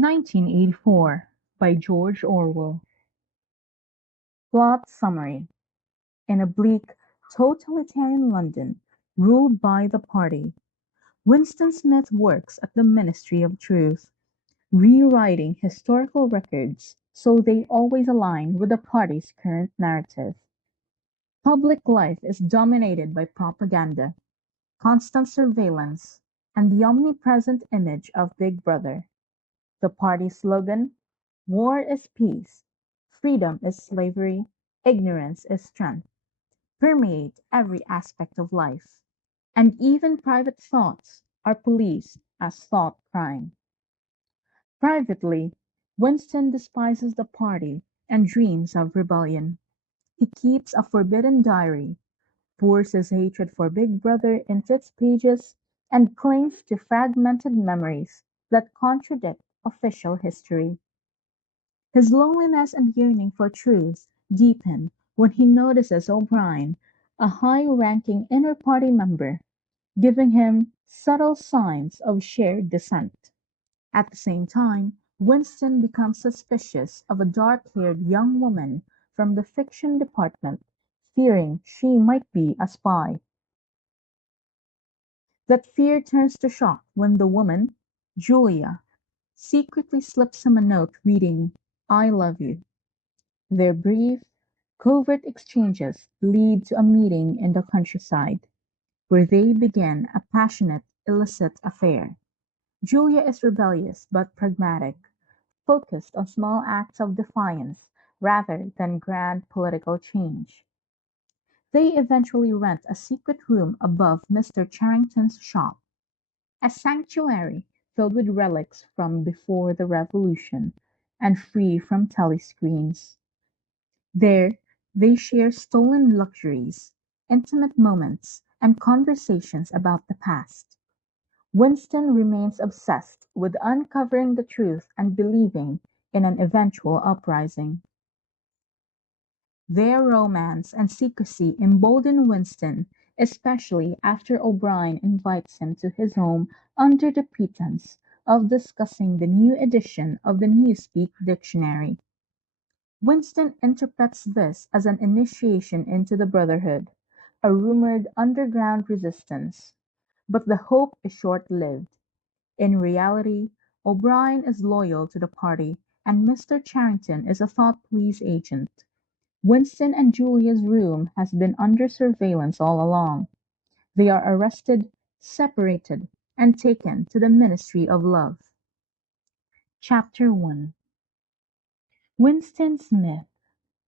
1984 by George Orwell. Plot summary: in a bleak, totalitarian London, ruled by the Party, Winston Smith works at the Ministry of Truth, rewriting historical records so they always align with the Party's current narrative. Public life is dominated by propaganda, constant surveillance, and the omnipresent image of Big Brother. The Party's slogan, "War is peace, freedom is slavery, ignorance is strength," permeate every aspect of life, and even private thoughts are policed as thought crime. Privately, Winston despises the Party and dreams of rebellion. He keeps a forbidden diary, pours his hatred for Big Brother into its pages, and clings to fragmented memories that contradict official history. His loneliness and yearning for truth deepen when he notices O'Brien, a high-ranking inner party member, giving him subtle signs of shared dissent. At the same time, Winston becomes suspicious of a dark-haired young woman from the fiction department, fearing she might be a spy. That fear turns to shock when the woman, Julia, secretly slips him a note reading, "I love you." Their brief, covert exchanges lead to a meeting in the countryside, where they begin a passionate, illicit affair. Julia is rebellious but pragmatic, focused on small acts of defiance rather than grand political change. They eventually rent a secret room above Mr. Charrington's shop, a sanctuary filled with relics from before the Revolution and free from telescreens. There they share stolen luxuries, intimate moments, and conversations about the past. Winston remains obsessed with uncovering the truth and believing in an eventual uprising. Their romance and secrecy embolden Winston, especially after O'Brien invites him to his home under the pretense of discussing the new edition of the Newspeak Dictionary. Winston interprets this as an initiation into the Brotherhood, a rumored underground resistance. But the hope is short-lived. In reality, O'Brien is loyal to the Party and Mr. Charrington is a thought police agent. Winston and Julia's room has been under surveillance all along. They are arrested, separated, and taken to the Ministry of Love. Chapter 1. Winston Smith,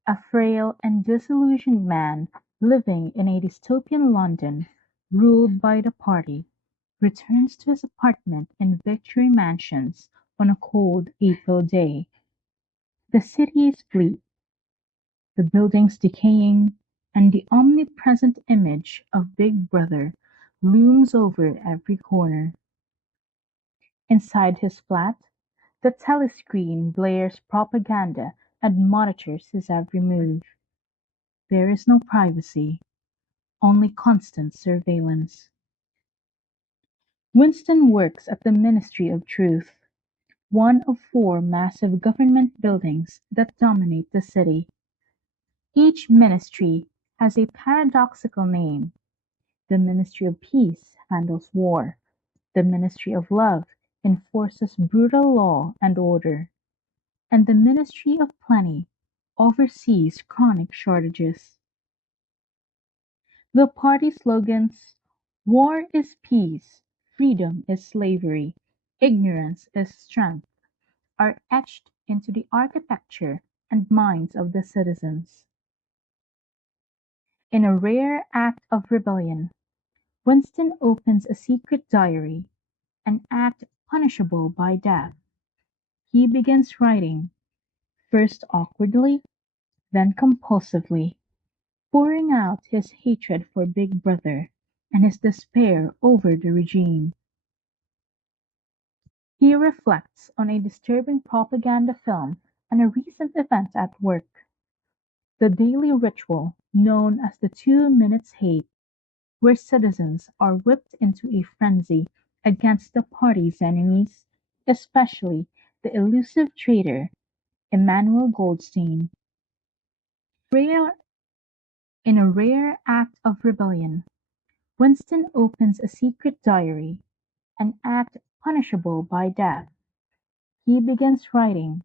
a frail and disillusioned man living in a dystopian London ruled by the Party, returns to his apartment in Victory Mansions on a cold April day. The city is bleak, the buildings decaying, and the omnipresent image of Big Brother looms over every corner. Inside his flat, the telescreen blares propaganda and monitors his every move. There is no privacy, only constant surveillance. Winston works at the Ministry of Truth, one of four massive government buildings that dominate the city. Each ministry has a paradoxical name. The Ministry of Peace handles war. The Ministry of Love enforces brutal law and order. And the Ministry of Plenty oversees chronic shortages. The party slogans, "War is peace, freedom is slavery, ignorance is strength," are etched into the architecture and minds of the citizens. In a rare act of rebellion, Winston opens a secret diary, an act punishable by death. He begins writing, first awkwardly, then compulsively, pouring out his hatred for Big Brother and his despair over the regime. He reflects on a disturbing propaganda film and a recent event at work, the daily ritual known as the 2 minutes hate, where citizens are whipped into a frenzy against the party's enemies, especially The elusive traitor, Emmanuel Goldstein. Rare, in a rare act of rebellion, Winston opens a secret diary, an act punishable by death. He begins writing,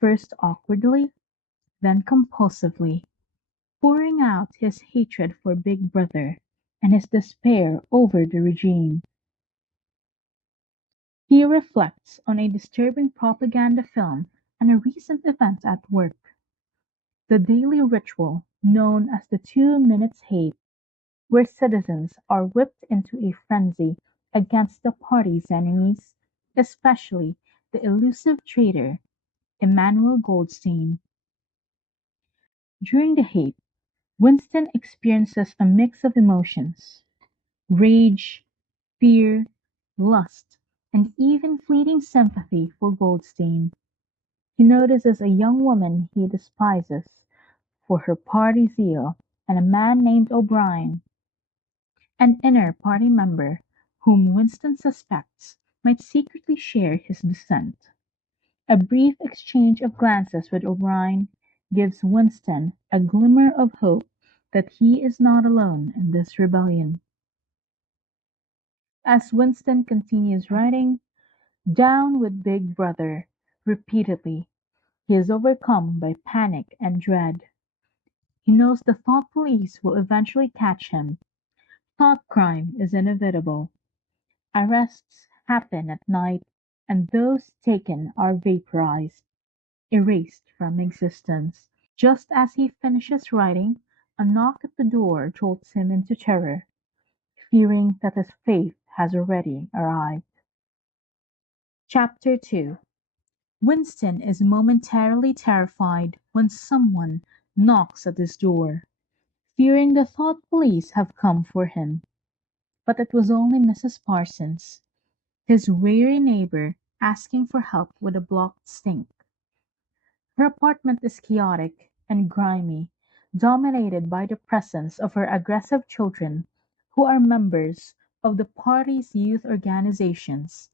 first awkwardly, then compulsively, pouring out his hatred for Big Brother and his despair over the regime. He reflects on a disturbing propaganda film and a recent event at work. The daily ritual known as the 2 minutes hate, where citizens are whipped into a frenzy against the party's enemies, especially the elusive traitor, Emmanuel Goldstein. During the hate, Winston experiences a mix of emotions: rage, fear, lust, and even fleeting sympathy for Goldstein. He notices a young woman he despises for her party zeal and a man named O'Brien, an inner party member whom Winston suspects might secretly share his dissent. A brief exchange of glances with O'Brien gives Winston a glimmer of hope that he is not alone in this rebellion. As Winston continues writing, "Down with Big Brother," repeatedly, he is overcome by panic and dread. He knows the thought police will eventually catch him. Thought crime is inevitable. Arrests happen at night, and those taken are vaporized, erased from existence. Just as he finishes writing, a knock at the door jolts him into terror, fearing that his fate has already arrived. Chapter 2. Winston is momentarily terrified when someone knocks at his door, fearing the thought police have come for him. But it was only Mrs. Parsons, his weary neighbor, asking for help with a blocked sink. Her apartment is chaotic and grimy, dominated by the presence of her aggressive children, who are members of the party's youth organizations,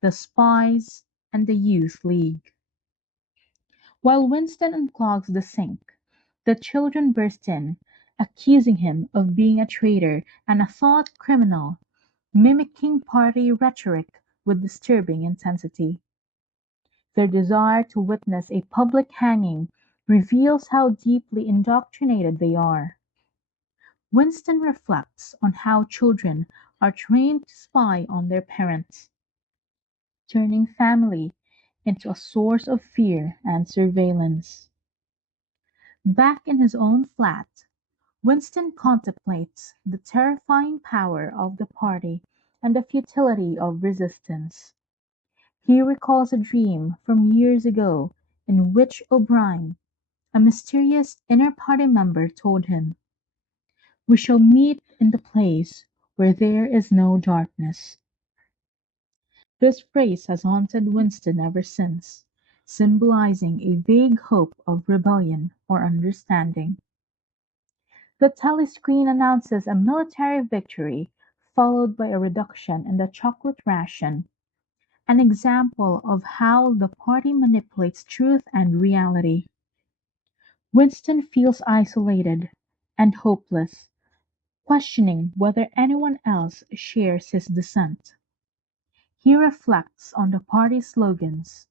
the Spies and the Youth League. While Winston unclogs the sink, the children burst in, accusing him of being a traitor and a thought criminal, mimicking party rhetoric with disturbing intensity. Their desire to witness a public hanging reveals how deeply indoctrinated they are. Winston reflects on how children are trained to spy on their parents, turning family into a source of fear and surveillance. Back in his own flat, Winston contemplates the terrifying power of the party and the futility of resistance. He recalls a dream from years ago in which O'Brien, a mysterious inner party member, told him, "We shall meet in the place where there is no darkness." This phrase has haunted Winston ever since, symbolizing a vague hope of rebellion or understanding. The telescreen announces a military victory, followed by a reduction in the chocolate ration, an example of how the party manipulates truth and reality. Winston feels isolated and hopeless, questioning whether anyone else shares his dissent. He reflects on the party's slogans: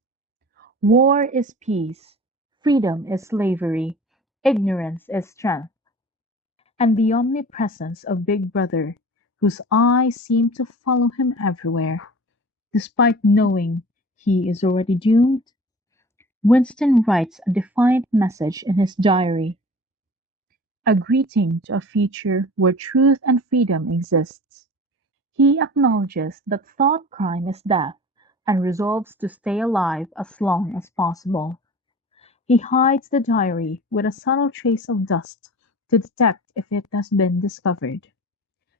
"War is peace, freedom is slavery, ignorance is strength," and the omnipresence of Big Brother, whose eyes seem to follow him everywhere, despite knowing he is already doomed. Winston writes a defiant message in his diary, a greeting to a future where truth and freedom exists. He acknowledges that thought crime is death and resolves to stay alive as long as possible. He hides the diary with a subtle trace of dust to detect if it has been discovered,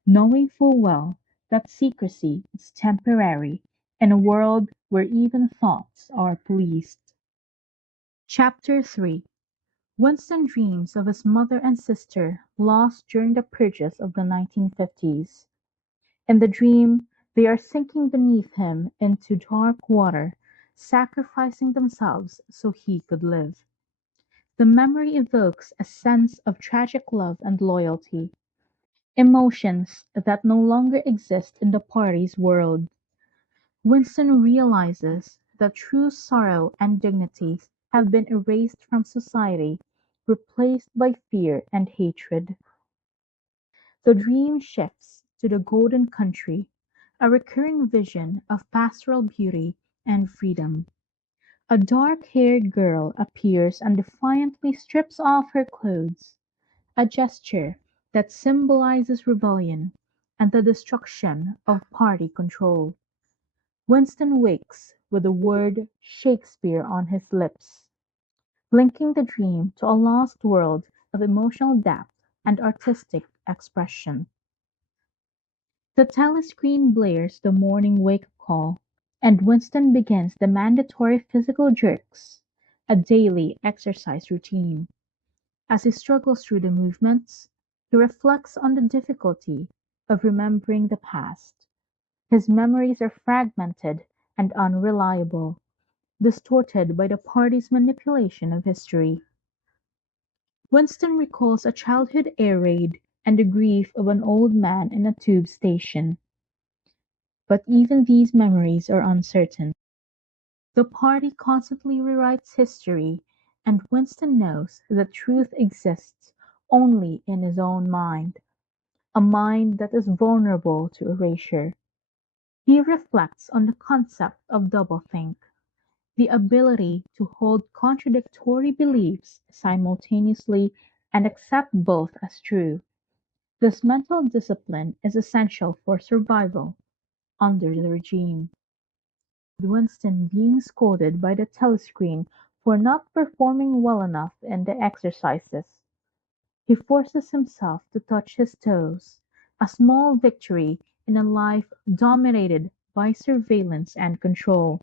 knowing full well that secrecy is temporary in a world where even thoughts are policed. Chapter 3. Winston dreams of his mother and sister lost during the purges of the 1950s. In the dream, they are sinking beneath him into dark water, sacrificing themselves so he could live. The memory evokes a sense of tragic love and loyalty, emotions that no longer exist in the party's world. Winston realizes that true sorrow and dignity have been erased from society, replaced by fear and hatred. The dream shifts to the Golden Country, a recurring vision of pastoral beauty and freedom. A dark-haired girl appears and defiantly strips off her clothes, a gesture that symbolizes rebellion and the destruction of party control. Winston wakes with the word Shakespeare on his lips, linking the dream to a lost world of emotional depth and artistic expression. The telescreen blares the morning wake-up call, and Winston begins the mandatory physical jerks, a daily exercise routine. As he struggles through the movements, he reflects on the difficulty of remembering the past. His memories are fragmented and unreliable, distorted by the party's manipulation of history. Winston recalls a childhood air raid and the grief of an old man in a tube station. But even these memories are uncertain. The party constantly rewrites history, and Winston knows that truth exists only in his own mind, a mind that is vulnerable to erasure. He reflects on the concept of doublethink, the ability to hold contradictory beliefs simultaneously and accept both as true. This mental discipline is essential for survival under the regime. Winston being scolded by the telescreen for not performing well enough in the exercises. He forces himself to touch his toes, a small victory in a life dominated by surveillance and control.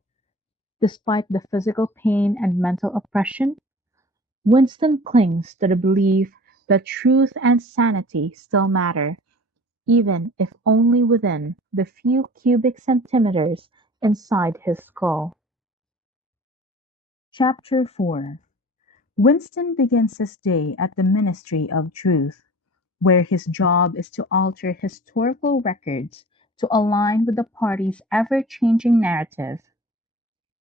Despite the physical pain and mental oppression, Winston clings to the belief that truth and sanity still matter, even if only within the few cubic centimeters inside his skull. Chapter 4. Winston begins his day at the Ministry of Truth, where his job is to alter historical records to align with the party's ever-changing narrative.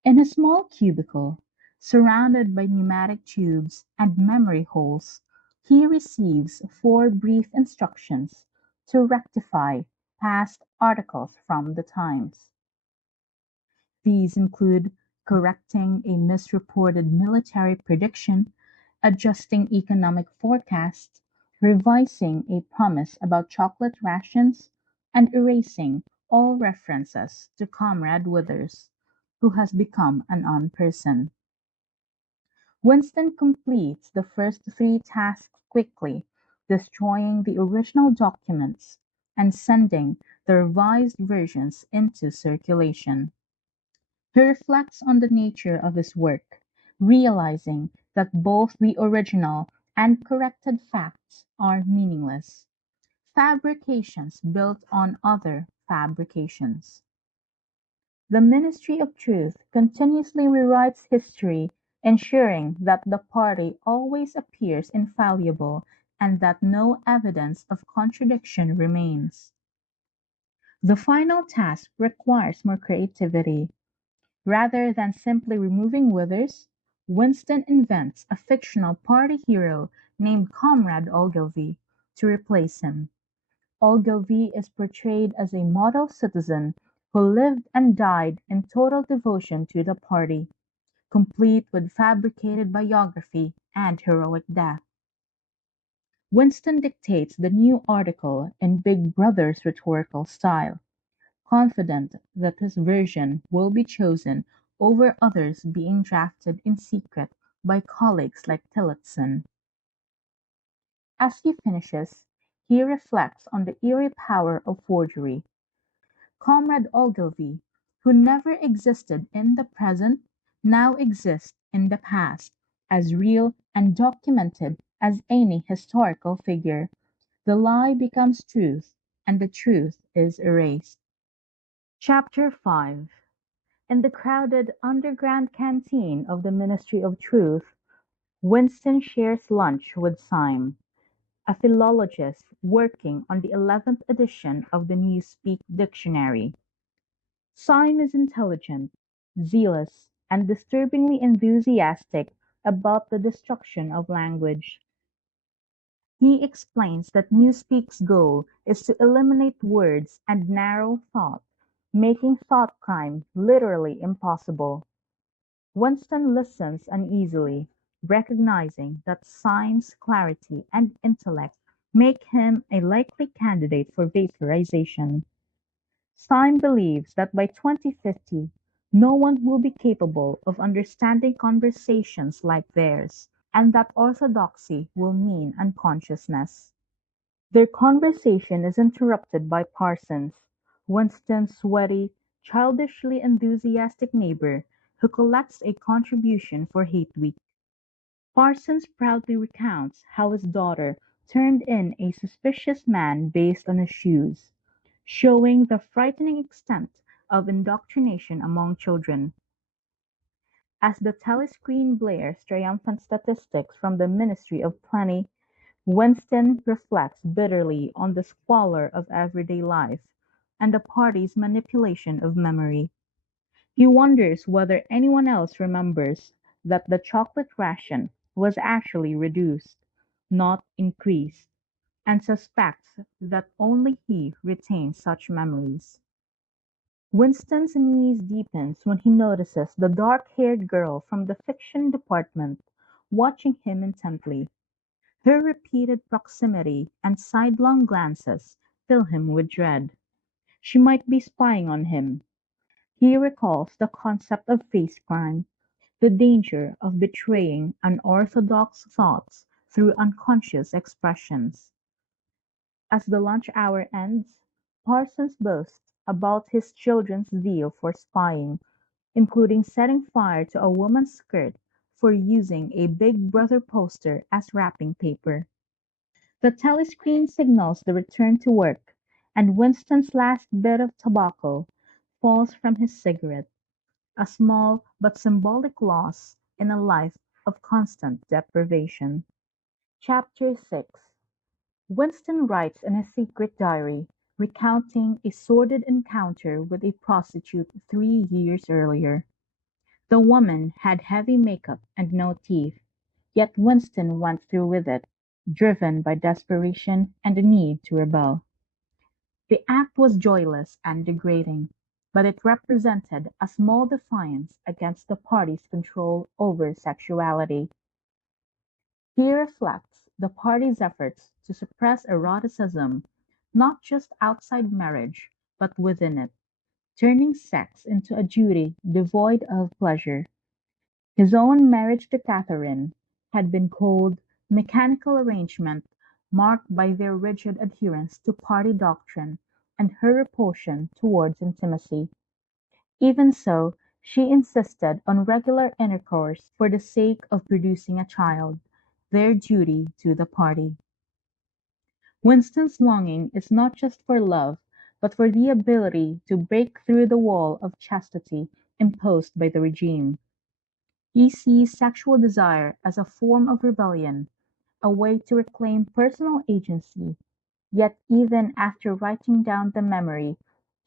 In his small cubicle, surrounded by pneumatic tubes and memory holes, he receives four brief instructions to rectify past articles from the Times. These include correcting a misreported military prediction, adjusting economic forecasts, revising a promise about chocolate rations, and erasing all references to Comrade Withers, who has become an unperson. Winston completes the first three tasks quickly, destroying the original documents and sending the revised versions into circulation. He reflects on the nature of his work, realizing that both the original and corrected facts are meaningless, fabrications built on other fabrications. The Ministry of Truth continuously rewrites history, ensuring that the party always appears infallible and that no evidence of contradiction remains. The final task requires more creativity. Rather than simply removing Withers, Winston invents a fictional party hero named Comrade Ogilvy to replace him. Ogilvy is portrayed as a model citizen who lived and died in total devotion to the party, complete with fabricated biography and heroic death. Winston dictates the new article in Big Brother's rhetorical style, confident that his version will be chosen over others being drafted in secret by colleagues like Tillotson. As he finishes, he reflects on the eerie power of forgery. Comrade Ogilvy, who never existed in the present, now exists in the past, as real and documented as any historical figure. The lie becomes truth, and the truth is erased. Chapter 5. In the crowded underground canteen of the Ministry of Truth, Winston shares lunch with Syme, a philologist working on the 11th edition of the Newspeak Dictionary. Syme is intelligent, zealous, and disturbingly enthusiastic about the destruction of language. He explains that Newspeak's goal is to eliminate words and narrow thought, making thought crime literally impossible. Winston listens uneasily, recognizing that Syme's clarity and intellect make him a likely candidate for vaporization. Syme believes that by 2050, no one will be capable of understanding conversations like theirs, and that orthodoxy will mean unconsciousness. Their conversation is interrupted by Parsons, Winston's sweaty, childishly enthusiastic neighbor who collects a contribution for Hate Week. Parsons proudly recounts how his daughter turned in a suspicious man based on his shoes, showing the frightening extent of indoctrination among children. As the telescreen blares triumphant statistics from the Ministry of Plenty, Winston reflects bitterly on the squalor of everyday life and the party's manipulation of memory. He wonders whether anyone else remembers that the chocolate ration was actually reduced, not increased, and suspects that only he retains such memories. Winston's unease deepens when he notices the dark-haired girl from the fiction department watching him intently. Her repeated proximity and sidelong glances fill him with dread. She might be spying on him. He recalls the concept of face crime, the danger of betraying unorthodox thoughts through unconscious expressions. As the lunch hour ends, Parsons boasts about his children's zeal for spying, including setting fire to a woman's skirt for using a Big Brother poster as wrapping paper. The telescreen signals the return to work, and Winston's last bit of tobacco falls from his cigarette, a small but symbolic loss in a life of constant deprivation. Chapter 6. Winston writes in his secret diary, recounting a sordid encounter with a prostitute 3 years earlier. The woman had heavy makeup and no teeth, yet Winston went through with it, driven by desperation and the need to rebel. The act was joyless and degrading, but it represented a small defiance against the party's control over sexuality. He reflects the party's efforts to suppress eroticism, not just outside marriage, but within it, turning sex into a duty devoid of pleasure. His own marriage to Catherine had been cold, mechanical arrangement marked by their rigid adherence to party doctrine and her repulsion towards intimacy. Even so, she insisted on regular intercourse for the sake of producing a child, their duty to the party. Winston's longing is not just for love, but for the ability to break through the wall of chastity imposed by the regime. He sees sexual desire as a form of rebellion, a way to reclaim personal agency, yet even after writing down the memory,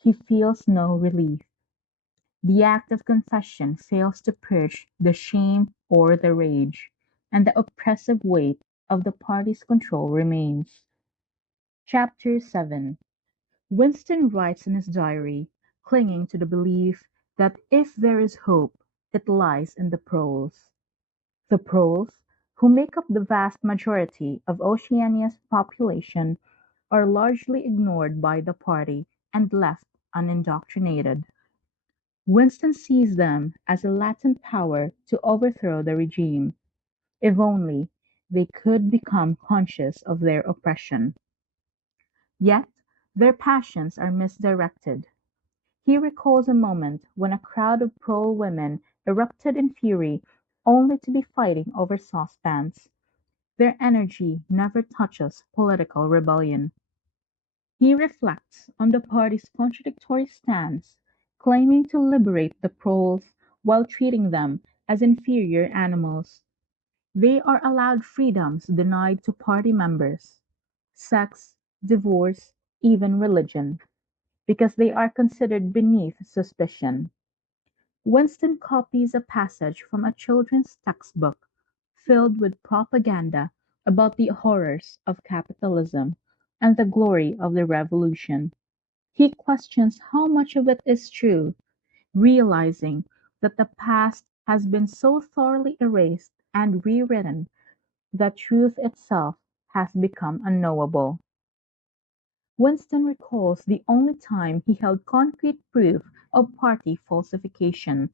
he feels no relief. The act of confession fails to purge the shame or the rage, and the oppressive weight of the party's control remains. Chapter 7. Winston writes in his diary, clinging to the belief that if there is hope, it lies in the proles. The proles, who make up the vast majority of Oceania's population, are largely ignored by the party and left unindoctrinated. Winston sees them as a latent power to overthrow the regime, if only they could become conscious of their oppression. Yet their passions are misdirected. He recalls a moment when a crowd of prole women erupted in fury only to be fighting over saucepans. Their energy never touches political rebellion. He reflects on the party's contradictory stance, claiming to liberate the proles while treating them as inferior animals. They are allowed freedoms denied to party members: sex, divorce, even religion, because they are considered beneath suspicion. Winston copies a passage from a children's textbook filled with propaganda about the horrors of capitalism and the glory of the revolution. He questions how much of it is true, realizing that the past has been so thoroughly erased and rewritten that truth itself has become unknowable. Winston recalls the only time he held concrete proof of party falsification: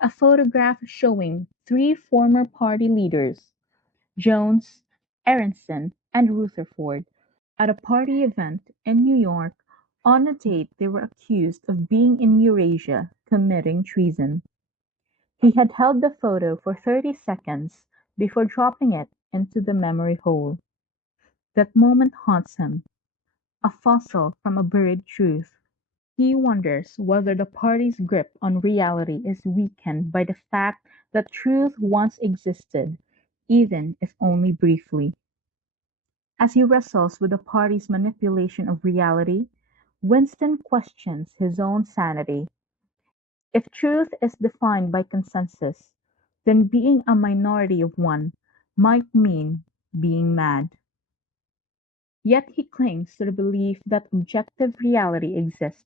a photograph showing three former party leaders, Jones, Aronson, and Rutherford, at a party event in New York on a date they were accused of being in Eurasia committing treason. He had held the photo for 30 seconds before dropping it into the memory hole. That moment haunts him, a fossil from a buried truth. He wonders whether the party's grip on reality is weakened by the fact that truth once existed, even if only briefly. As he wrestles with the party's manipulation of reality, Winston questions his own sanity. If truth is defined by consensus, then being a minority of one might mean being mad. Yet he clings to the belief that objective reality exists,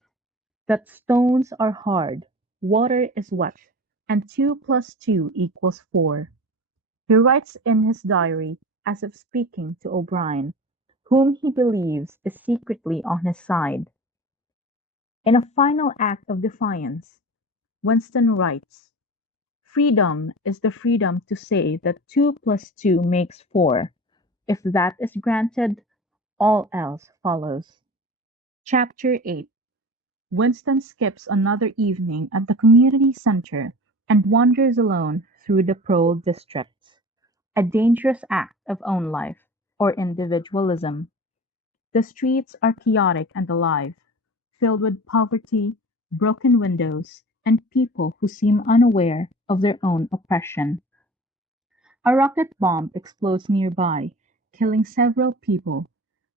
that stones are hard, water is wet, and 2 plus 2 equals 4. He writes in his diary as if speaking to O'Brien, whom he believes is secretly on his side. In a final act of defiance, Winston writes, "Freedom is the freedom to say that 2 plus 2 makes 4. If that is granted, all else follows." Chapter 8. Winston skips another evening at the community center and wanders alone through the prole districts. A dangerous act of own life, or individualism. The streets are chaotic and alive, filled with poverty, broken windows, and people who seem unaware of their own oppression. A rocket bomb explodes nearby, killing several people,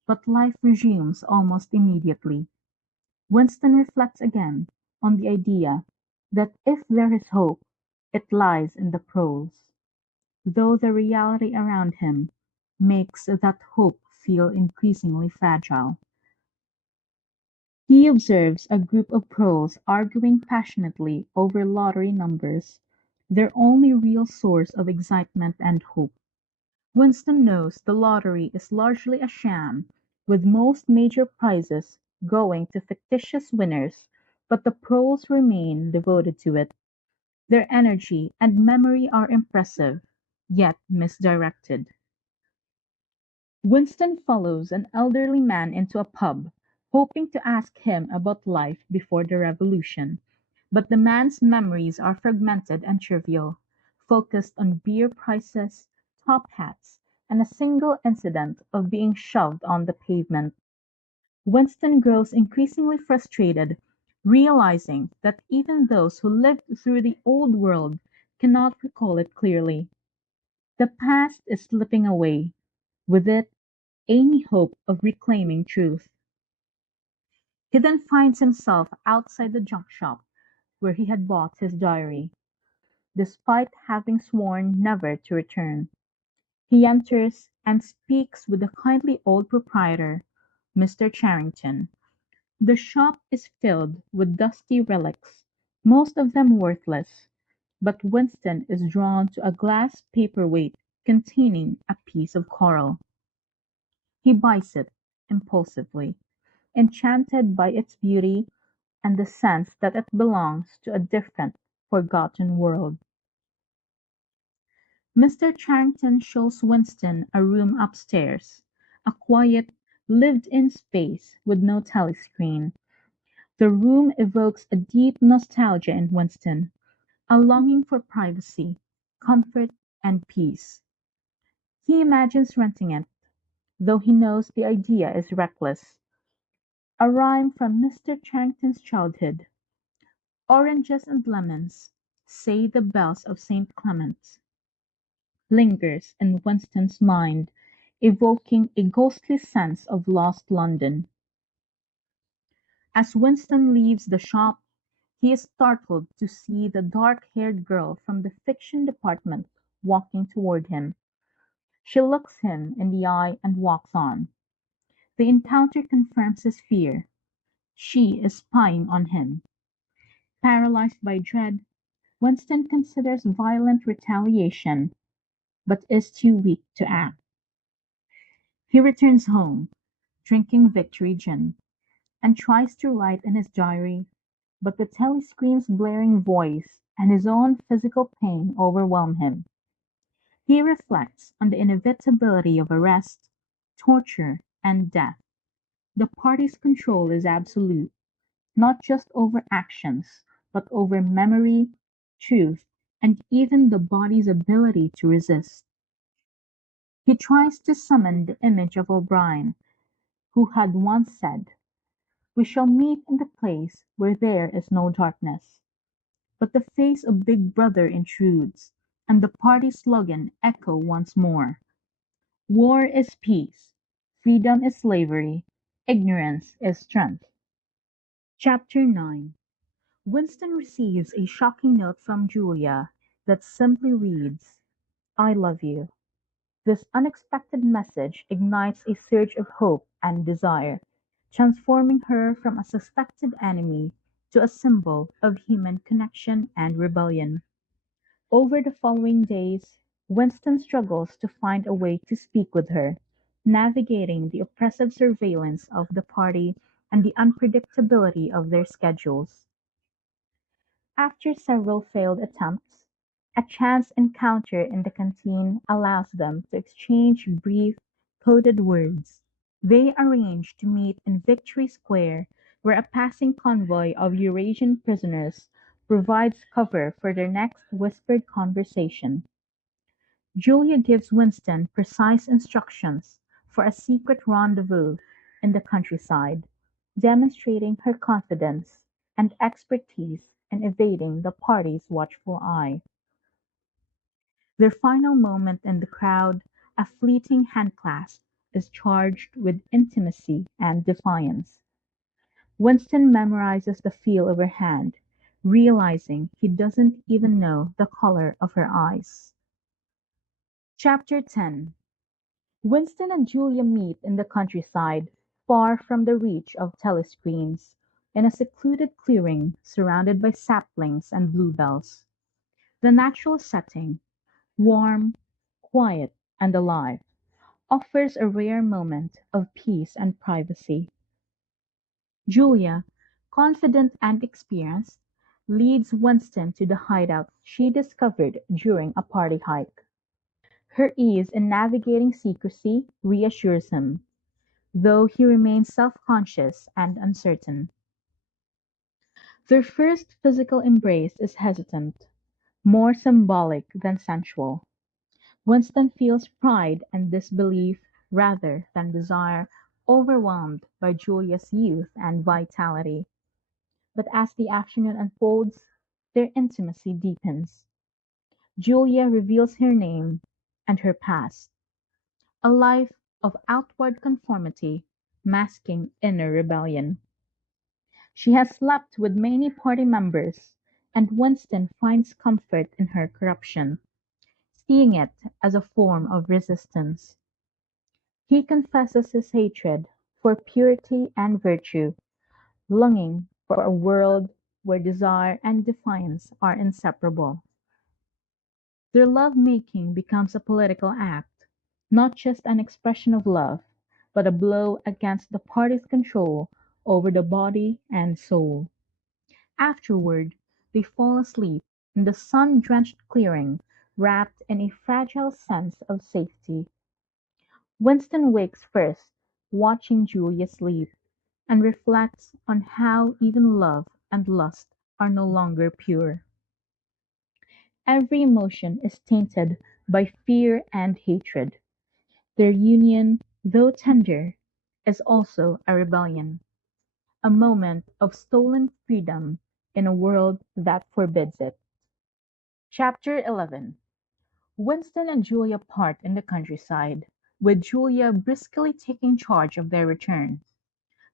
but life resumes almost immediately. Winston reflects again on the idea that if there is hope, it lies in the prose, though the reality around him makes that hope feel increasingly fragile. He observes a group of proles arguing passionately over lottery numbers, their only real source of excitement and hope. Winston knows the lottery is largely a sham, with most major prizes going to fictitious winners, but the proles remain devoted to it. Their energy and memory are impressive, yet misdirected. Winston follows an elderly man into a pub, hoping to ask him about life before the Revolution, but the man's memories are fragmented and trivial, focused on beer prices, top hats, and a single incident of being shoved on the pavement. Winston grows increasingly frustrated, realizing that even those who lived through the Old World cannot recall it clearly. The past is slipping away, with it any hope of reclaiming truth. He then finds himself outside the junk shop where he had bought his diary, despite having sworn never to return. He enters and speaks with the kindly old proprietor, Mr. Charrington. The shop is filled with dusty relics, most of them worthless, but Winston is drawn to a glass paperweight containing a piece of coral. He buys it impulsively, enchanted by its beauty and the sense that it belongs to a different, forgotten world. Mr. Charrington shows Winston a room upstairs, a quiet, lived-in space with no telescreen. The room evokes a deep nostalgia in Winston, a longing for privacy, comfort, and peace. He imagines renting it, though he knows the idea is reckless. A rhyme from Mr. Charrington's childhood. Oranges and lemons, say the bells of St. Clement, lingers in Winston's mind, evoking a ghostly sense of lost London. As Winston leaves the shop, he is startled to see the dark-haired girl from the fiction department walking toward him. She looks him in the eye and walks on. The encounter confirms his fear. She is spying on him. Paralyzed by dread, Winston considers violent retaliation, but is too weak to act. He returns home, drinking Victory gin, and tries to write in his diary, but the telescreen's blaring voice and his own physical pain overwhelm him. He reflects on the inevitability of arrest, torture, and death. The party's control is absolute, not just over actions, but over memory, truth, and even the body's ability to resist. He tries to summon the image of O'Brien, who had once said, "We shall meet in the place where there is no darkness." But the face of Big Brother intrudes, and the party slogan echo once more. War is peace, freedom is slavery, ignorance is strength. Chapter 9. Winston receives a shocking note from Julia that simply reads, "I love you." This unexpected message ignites a surge of hope and desire, transforming her from a suspected enemy to a symbol of human connection and rebellion. Over the following days, Winston struggles to find a way to speak with her, navigating the oppressive surveillance of the party and the unpredictability of their schedules. After several failed attempts, a chance encounter in the canteen allows them to exchange brief, coded words. They arrange to meet in Victory Square, where a passing convoy of Eurasian prisoners provides cover for their next whispered conversation. Julia gives Winston precise instructions for a secret rendezvous in the countryside, demonstrating her confidence and expertise in evading the party's watchful eye. Their final moment in the crowd, a fleeting handclasp, is charged with intimacy and defiance. Winston memorizes the feel of her hand, realizing he doesn't even know the color of her eyes. Chapter 10. Winston and Julia meet in the countryside, far from the reach of telescreens, in a secluded clearing surrounded by saplings and bluebells. The natural setting, warm, quiet, and alive, offers a rare moment of peace and privacy. Julia, confident and experienced, leads Winston to the hideout she discovered during a party hike. Her ease in navigating secrecy reassures him, though he remains self-conscious and uncertain. Their first physical embrace is hesitant, more symbolic than sensual. Winston feels pride and disbelief rather than desire, overwhelmed by Julia's youth and vitality. But as the afternoon unfolds, their intimacy deepens. Julia reveals her name and her past, a life of outward conformity masking inner rebellion. She has slept with many party members, and Winston finds comfort in her corruption, seeing it as a form of resistance. He confesses his hatred for purity and virtue, longing for a world where desire and defiance are inseparable. Their love-making becomes a political act, not just an expression of love, but a blow against the party's control over the body and soul. Afterward, they fall asleep in the sun-drenched clearing, wrapped in a fragile sense of safety. Winston wakes first, watching Julia sleep, and reflects on how even love and lust are no longer pure. Every emotion is tainted by fear and hatred. Their union, though tender, is also a rebellion, a moment of stolen freedom in a world that forbids it. Chapter 11. Winston and Julia part in the countryside, with Julia briskly taking charge of their return.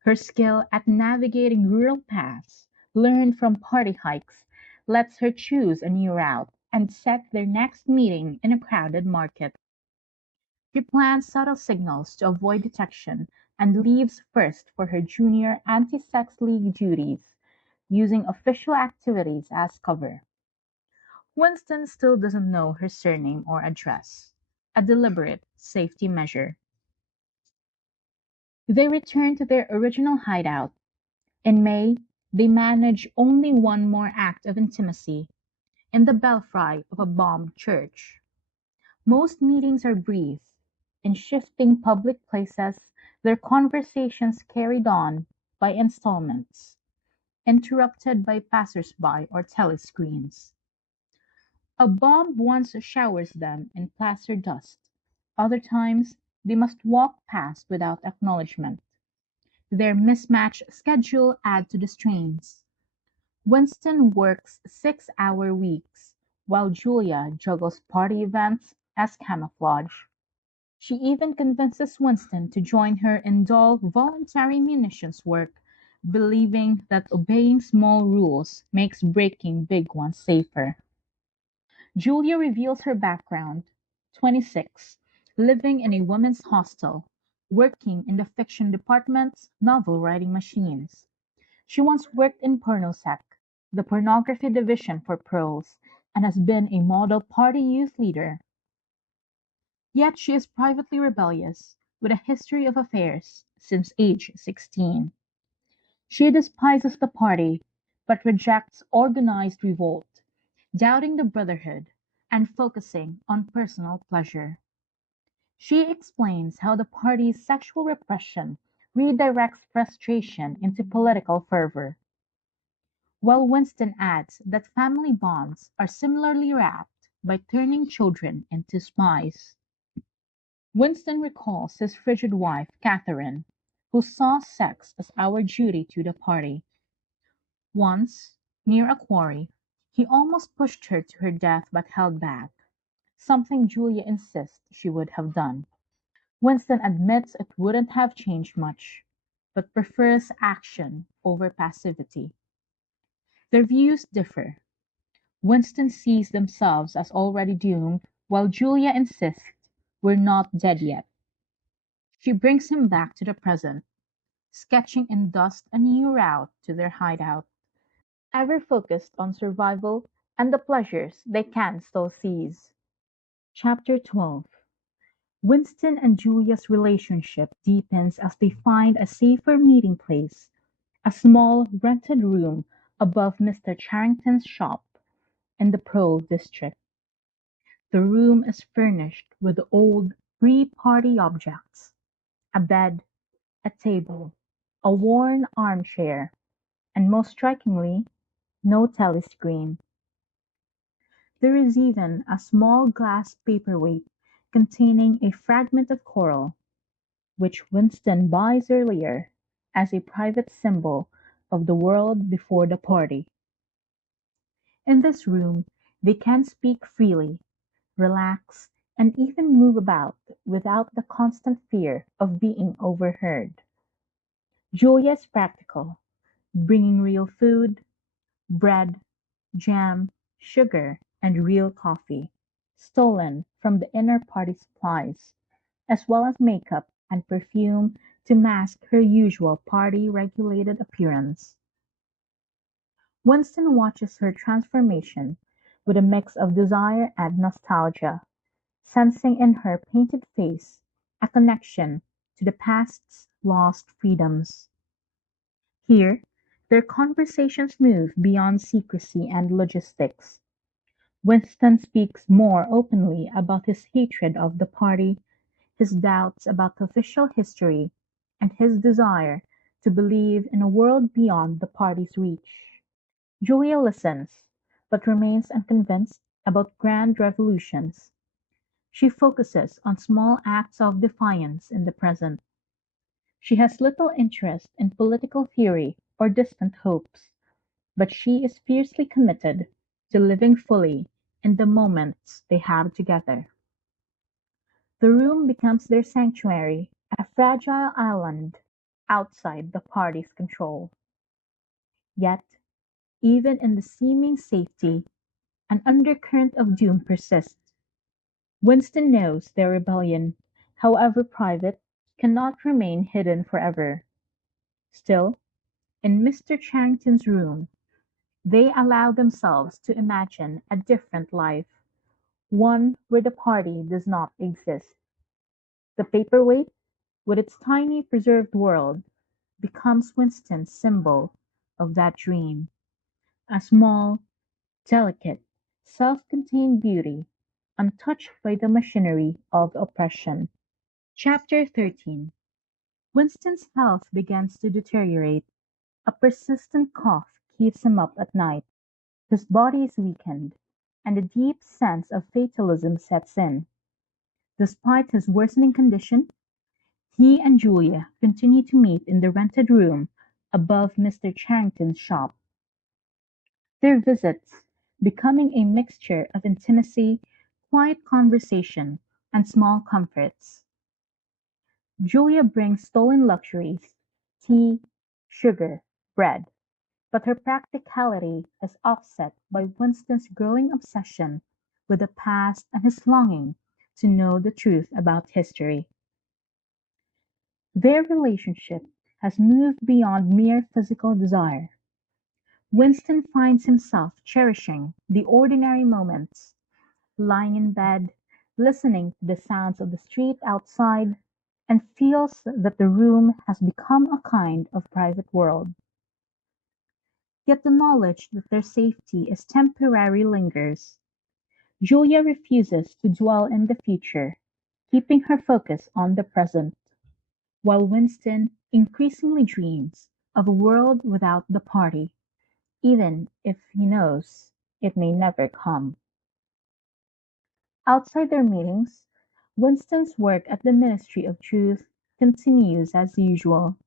Her skill at navigating rural paths, learned from party hikes, lets her choose a new route and set their next meeting in a crowded market. She plans subtle signals to avoid detection and leaves first for her junior anti-sex league duties, using official activities as cover. Winston still doesn't know her surname or address, a deliberate safety measure. They return to their original hideout. In May, they manage only one more act of intimacy, in the belfry of a bombed church. Most meetings are brief. In shifting public places, their conversations carried on by installments, interrupted by passers-by or telescreens. A bomb once showers them in plaster dust. Other times, they must walk past without acknowledgement. Their mismatched schedule adds to the strains. Winston works 6-hour weeks, while Julia juggles party events as camouflage. She even convinces Winston to join her in dull voluntary munitions work, believing that obeying small rules makes breaking big ones safer. Julia reveals her background: 26, living in a women's hostel, working in the fiction department's novel writing machines. She once worked in Pornosec, the pornography division for pros, and has been a model party youth leader. Yet she is privately rebellious, with a history of affairs since age 16. She despises the party, but rejects organized revolt, doubting the brotherhood and focusing on personal pleasure. She explains how the party's sexual repression redirects frustration into political fervor, while Winston adds that family bonds are similarly wrapped by turning children into spies. Winston recalls his frigid wife, Catherine, who saw sex as our duty to the party. Once, near a quarry, he almost pushed her to her death but held back, something Julia insists she would have done. Winston admits it wouldn't have changed much, but prefers action over passivity. Their views differ. Winston sees themselves as already doomed, while Julia insists we're not dead yet. She brings him back to the present, sketching in dust a new route to their hideout, ever focused on survival and the pleasures they can still seize. Chapter 12. Winston and Julia's relationship deepens as they find a safer meeting place, a small rented room above Mr. Charrington's shop in the Pearl district. The room is furnished with old pre-party objects: a bed, a table, a worn armchair, and most strikingly, no telescreen. There is even a small glass paperweight containing a fragment of coral, which Winston buys earlier as a private symbol of the world before the party. In this room they can speak freely, relax, and even move about without the constant fear of being overheard. Julia is practical, bringing real food, bread, jam, sugar, and real coffee, stolen from the inner party supplies, as well as makeup and perfume to mask her usual party-regulated appearance. Winston watches her transformation with a mix of desire and nostalgia, sensing in her painted face a connection to the past's lost freedoms. Here, their conversations move beyond secrecy and logistics. Winston speaks more openly about his hatred of the party, his doubts about official history, and his desire to believe in a world beyond the party's reach. Julia listens, but remains unconvinced about grand revolutions. She focuses on small acts of defiance in the present. She has little interest in political theory or distant hopes. but she is fiercely committed to living fully in the moments they have together. The room becomes their sanctuary, a fragile island outside the party's control. Yet, even in the seeming safety, an undercurrent of doom persists. Winston knows their rebellion, however private, cannot remain hidden forever. Still, in Mr. Charrington's room, they allow themselves to imagine a different life, one where the party does not exist. The paperweight, with its tiny preserved world, becomes Winston's symbol of that dream, a small, delicate, self-contained beauty, untouched by the machinery of oppression. Chapter 13. Winston's health begins to deteriorate. A persistent cough keeps him up at night. His body is weakened, and a deep sense of fatalism sets in. Despite his worsening condition, he and Julia continue to meet in the rented room above Mr. Charrington's shop, their visits becoming a mixture of intimacy, quiet conversation, and small comforts. Julia brings stolen luxuries, tea, sugar, bread, but her practicality is offset by Winston's growing obsession with the past and his longing to know the truth about history. Their relationship has moved beyond mere physical desire. Winston finds himself cherishing the ordinary moments, lying in bed, listening to the sounds of the street outside, and feels that the room has become a kind of private world. Yet the knowledge that their safety is temporary lingers. Julia refuses to dwell in the future, keeping her focus on the present, while Winston increasingly dreams of a world without the party, even if he knows it may never come. Outside their meetings, Winston's work at the Ministry of Truth continues as usual.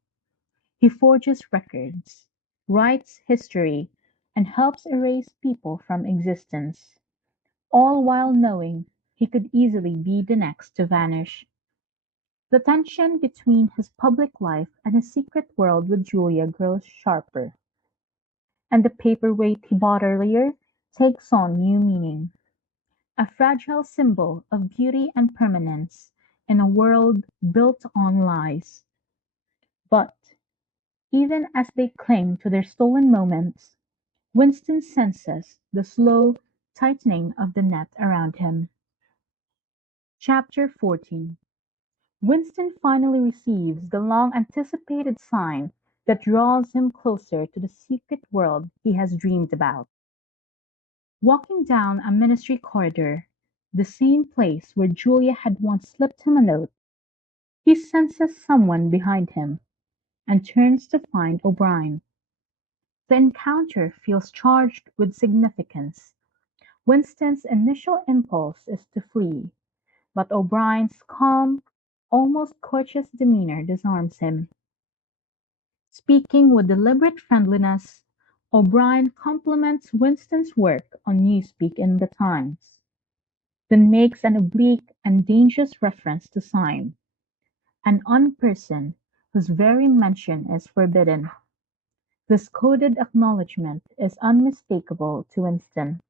He forges records, writes history, and helps erase people from existence, all while knowing he could easily be the next to vanish. The tension between his public life and his secret world with Julia grows sharper, and the paperweight he bought earlier takes on new meaning, a fragile symbol of beauty and permanence in a world built on lies. But even as they cling to their stolen moments, Winston senses the slow tightening of the net around him. Chapter 14. Winston finally receives the long-anticipated sign that draws him closer to the secret world he has dreamed about. Walking down a ministry corridor, the same place where Julia had once slipped him a note, he senses someone behind him and turns to find O'Brien. The encounter feels charged with significance. Winston's initial impulse is to flee, but O'Brien's calm, almost courteous demeanor disarms him. Speaking with deliberate friendliness, O'Brien compliments Winston's work on Newspeak in the Times, then makes an oblique and dangerous reference to Syme, an unperson whose very mention is forbidden. This coded acknowledgment is unmistakable to Winston.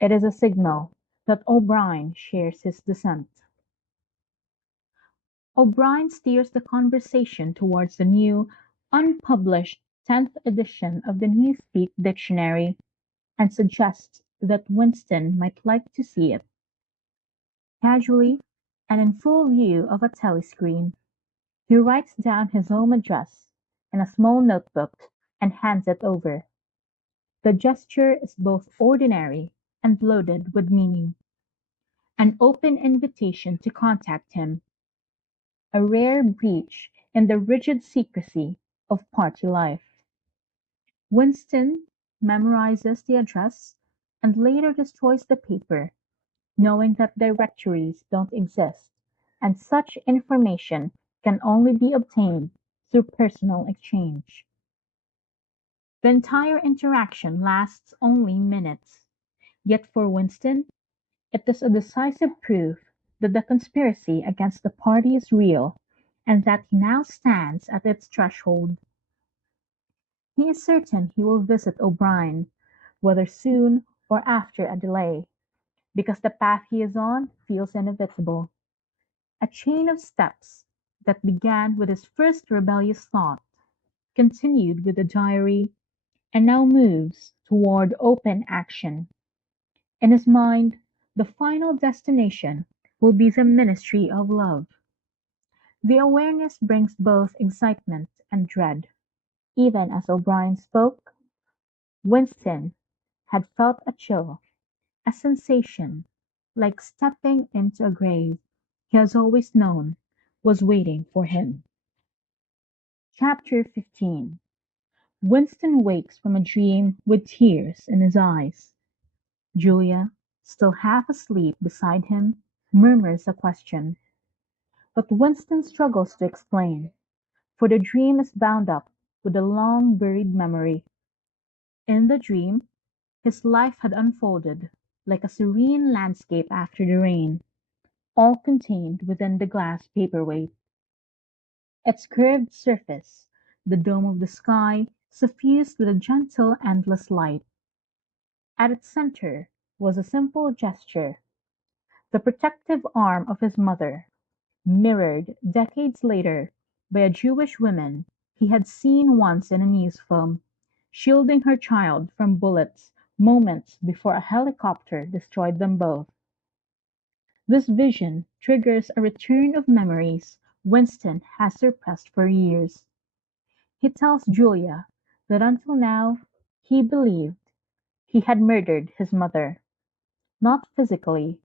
It is a signal that O'Brien shares his dissent. O'Brien steers the conversation towards the new, unpublished 10th edition of the Newspeak Dictionary and suggests that Winston might like to see it. Casually, and in full view of a telescreen, he writes down his home address in a small notebook and hands it over. The gesture is both ordinary and loaded with meaning. An open invitation to contact him, a rare breach in the rigid secrecy of party life. Winston memorizes the address and later destroys the paper, knowing that directories don't exist and such information can only be obtained through personal exchange. The entire interaction lasts only minutes, yet for Winston, it is a decisive proof that the conspiracy against the party is real and that he now stands at its threshold. He is certain he will visit O'Brien, whether soon or after a delay, because the path he is on feels inevitable. A chain of steps that began with his first rebellious thought, continued with the diary, and now moves toward open action. In his mind, the final destination will be the ministry of love. The awareness brings both excitement and dread. Even as O'Brien spoke, Winston had felt a chill, a sensation like stepping into a grave he has always known was waiting for him. Chapter 15. Winston wakes from a dream with tears in his eyes. Julia, still half asleep beside him, murmurs a question. But Winston struggles to explain, for the dream is bound up with a long buried memory. In the dream, his life had unfolded like a serene landscape after the rain, all contained within the glass paperweight. Its curved surface, the dome of the sky, suffused with a gentle, endless light. At its center was a simple gesture, the protective arm of his mother, mirrored decades later by a Jewish woman he had seen once in a news film, shielding her child from bullets moments before a helicopter destroyed them both. This vision triggers a return of memories Winston has suppressed for years. He tells Julia that until now he believed he had murdered his mother, not physically,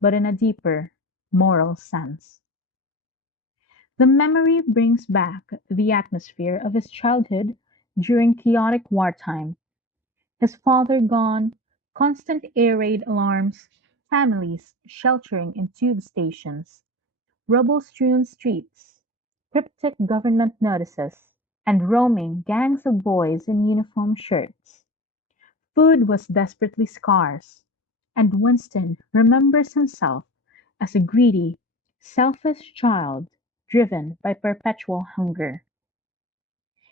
but in a deeper, moral sense. The memory brings back the atmosphere of his childhood during chaotic wartime. His father gone, constant air raid alarms, families sheltering in tube stations, rubble-strewn streets, cryptic government notices, and roaming gangs of boys in uniform shirts. Food was desperately scarce, and Winston remembers himself as a greedy, selfish child driven by perpetual hunger.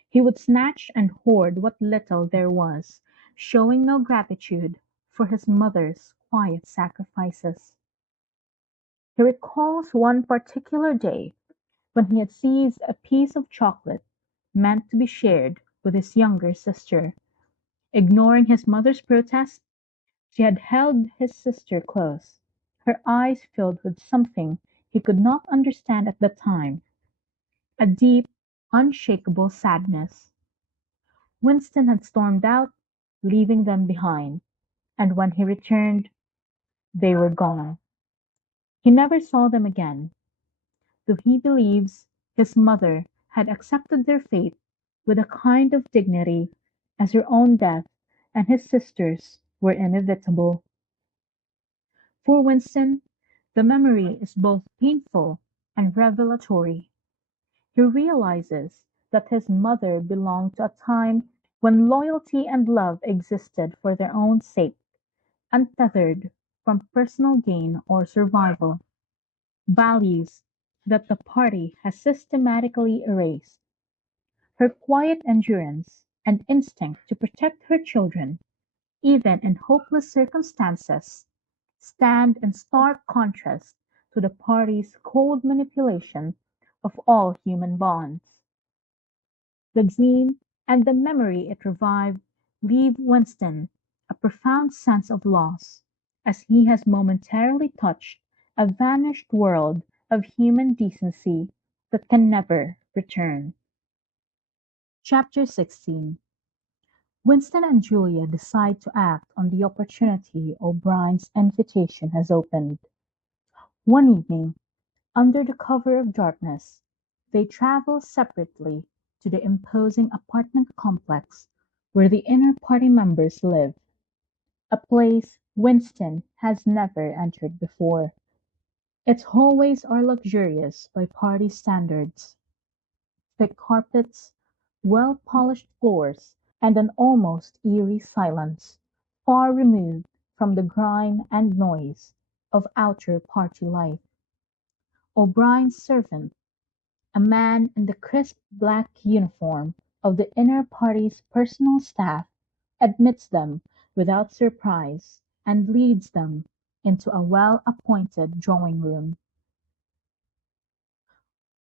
He would snatch and hoard what little there was, showing no gratitude for his mother's quiet sacrifices. He recalls one particular day when he had seized a piece of chocolate meant to be shared with his younger sister. Ignoring his mother's protest, she had held his sister close, her eyes filled with something he could not understand at the time, a deep, unshakable sadness. Winston had stormed out, leaving them behind, and when he returned, they were gone. He never saw them again, though he believes his mother had accepted their fate with a kind of dignity, as her own death and his sister's were inevitable. For Winston, the memory is both painful and revelatory. He realizes that his mother belonged to a time when loyalty and love existed for their own sake, untethered from personal gain or survival, values that the party has systematically erased. Her quiet endurance and instinct to protect her children, even in hopeless circumstances, stand in stark contrast to the party's cold manipulation of all human bonds. The dream and the memory it revived leave Winston a profound sense of loss, as he has momentarily touched a vanished world of human decency that can never return. Chapter 16. Winston and Julia decide to act on the opportunity O'Brien's invitation has opened. One evening, under the cover of darkness, they travel separately to the imposing apartment complex where the inner party members live, a place Winston has never entered before. Its hallways are luxurious by party standards. Thick carpets, well-polished floors, and an almost eerie silence, far removed from the grime and noise of outer party life. O'Brien's servant, a man in the crisp black uniform of the inner party's personal staff, admits them without surprise and leads them into a well-appointed drawing-room.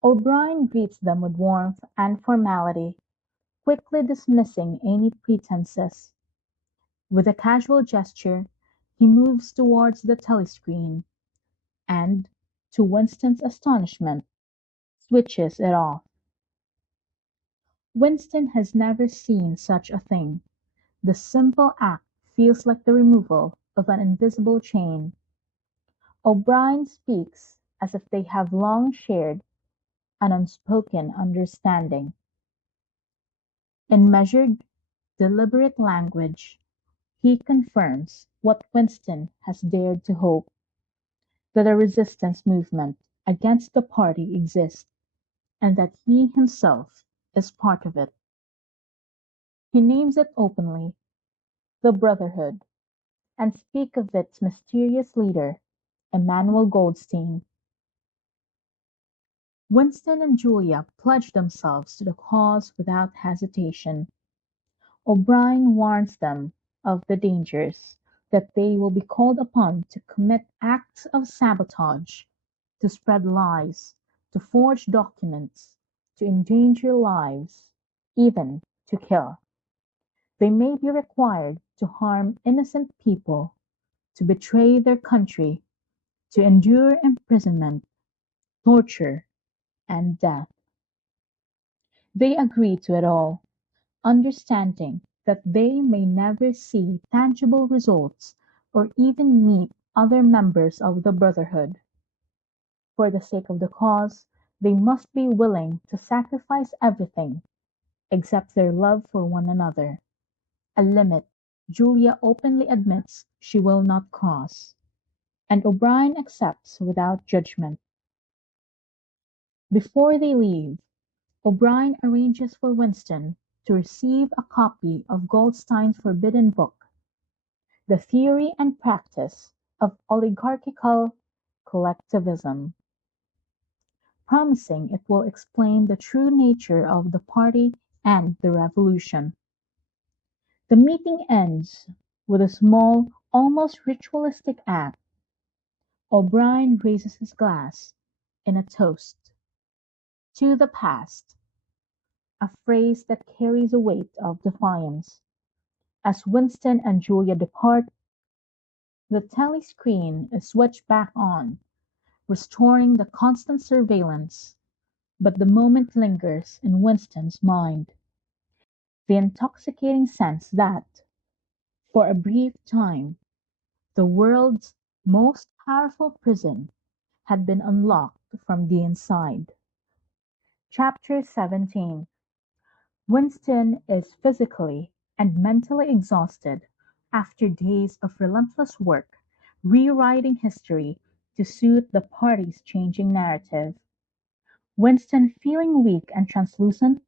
O'Brien greets them with warmth and formality, quickly dismissing any pretenses. With a casual gesture, he moves towards the telescreen and, to Winston's astonishment, switches it off. Winston has never seen such a thing. The simple act feels like the removal of an invisible chain. O'Brien speaks as if they have long shared an unspoken understanding. In measured, deliberate language, he confirms what Winston has dared to hope, that a resistance movement against the party exists, and that he himself is part of it. He names it openly, the Brotherhood, and speaks of its mysterious leader, Emmanuel Goldstein. Winston and Julia pledge themselves to the cause without hesitation. O'Brien warns them of the dangers, that they will be called upon to commit acts of sabotage, to spread lies, to forge documents, to endanger lives, even to kill. They may be required to harm innocent people, to betray their country, to endure imprisonment, torture, and death. They agree to it all, understanding that they may never see tangible results or even meet other members of the Brotherhood. For the sake of the cause, they must be willing to sacrifice everything except their love for one another, a limit Julia openly admits she will not cross, and O'Brien accepts without judgment. Before they leave, O'Brien arranges for Winston to receive a copy of Goldstein's forbidden book, The Theory and Practice of Oligarchical Collectivism, promising it will explain the true nature of the party and the revolution. The meeting ends with a small, almost ritualistic act. O'Brien raises his glass in a toast to the past, a phrase that carries a weight of defiance. As Winston and Julia depart, the telescreen is switched back on, restoring the constant surveillance, but the moment lingers in Winston's mind. The intoxicating sense that, for a brief time, the world's most powerful prison had been unlocked from the inside. Chapter 17. Winston is physically and mentally exhausted after days of relentless work rewriting history to suit the party's changing narrative. Winston, feeling weak and translucent,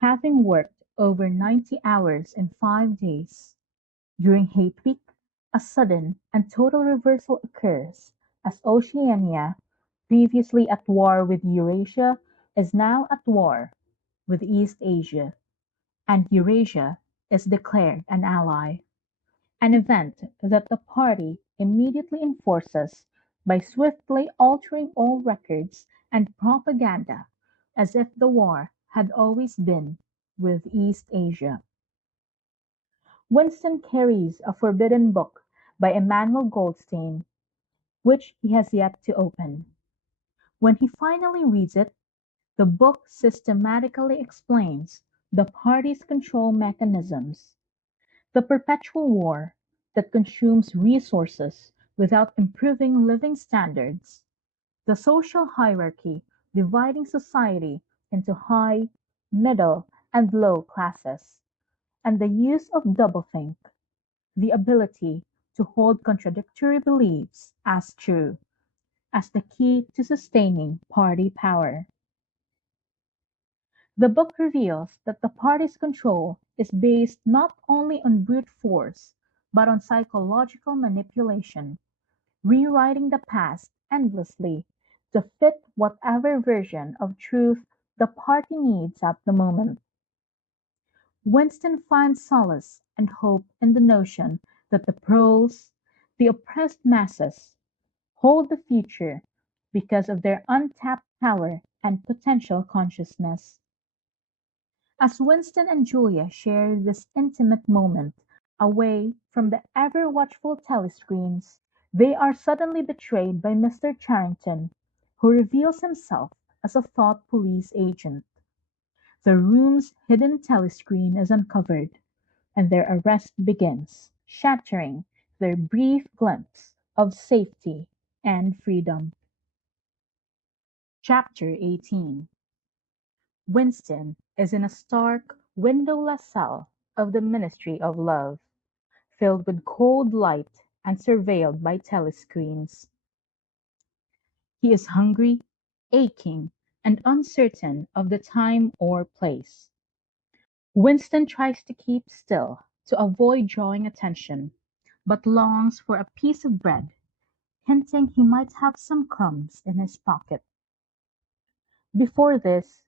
having worked over 90 hours in 5 days. During Hate Week, a sudden and total reversal occurs as Oceania, previously at war with Eurasia, is now at war with East Asia, and Eurasia is declared an ally, an event that the party immediately enforces by swiftly altering all records and propaganda as if the war had always been with East Asia. Winston carries a forbidden book by Emmanuel Goldstein, which he has yet to open. When he finally reads it, the book systematically explains the party's control mechanisms, the perpetual war that consumes resources without improving living standards, the social hierarchy dividing society into high, middle, and low classes, and the use of doublethink, the ability to hold contradictory beliefs as true, as the key to sustaining party power. The book reveals that the party's control is based not only on brute force, but on psychological manipulation, rewriting the past endlessly to fit whatever version of truth the party needs at the moment. Winston finds solace and hope in the notion that the proles, the oppressed masses, hold the future because of their untapped power and potential consciousness. As Winston and Julia share this intimate moment away from the ever watchful telescreens, they are suddenly betrayed by Mr. Charrington, who reveals himself as a thought police agent. The room's hidden telescreen is uncovered, and their arrest begins, shattering their brief glimpse of safety and freedom. Chapter 18. Winston is in a stark, windowless cell of the Ministry of Love, filled with cold light and surveilled by telescreens. He is hungry, aching, and uncertain of the time or place. Winston tries to keep still to avoid drawing attention, but longs for a piece of bread, hinting he might have some crumbs in his pocket. Before this,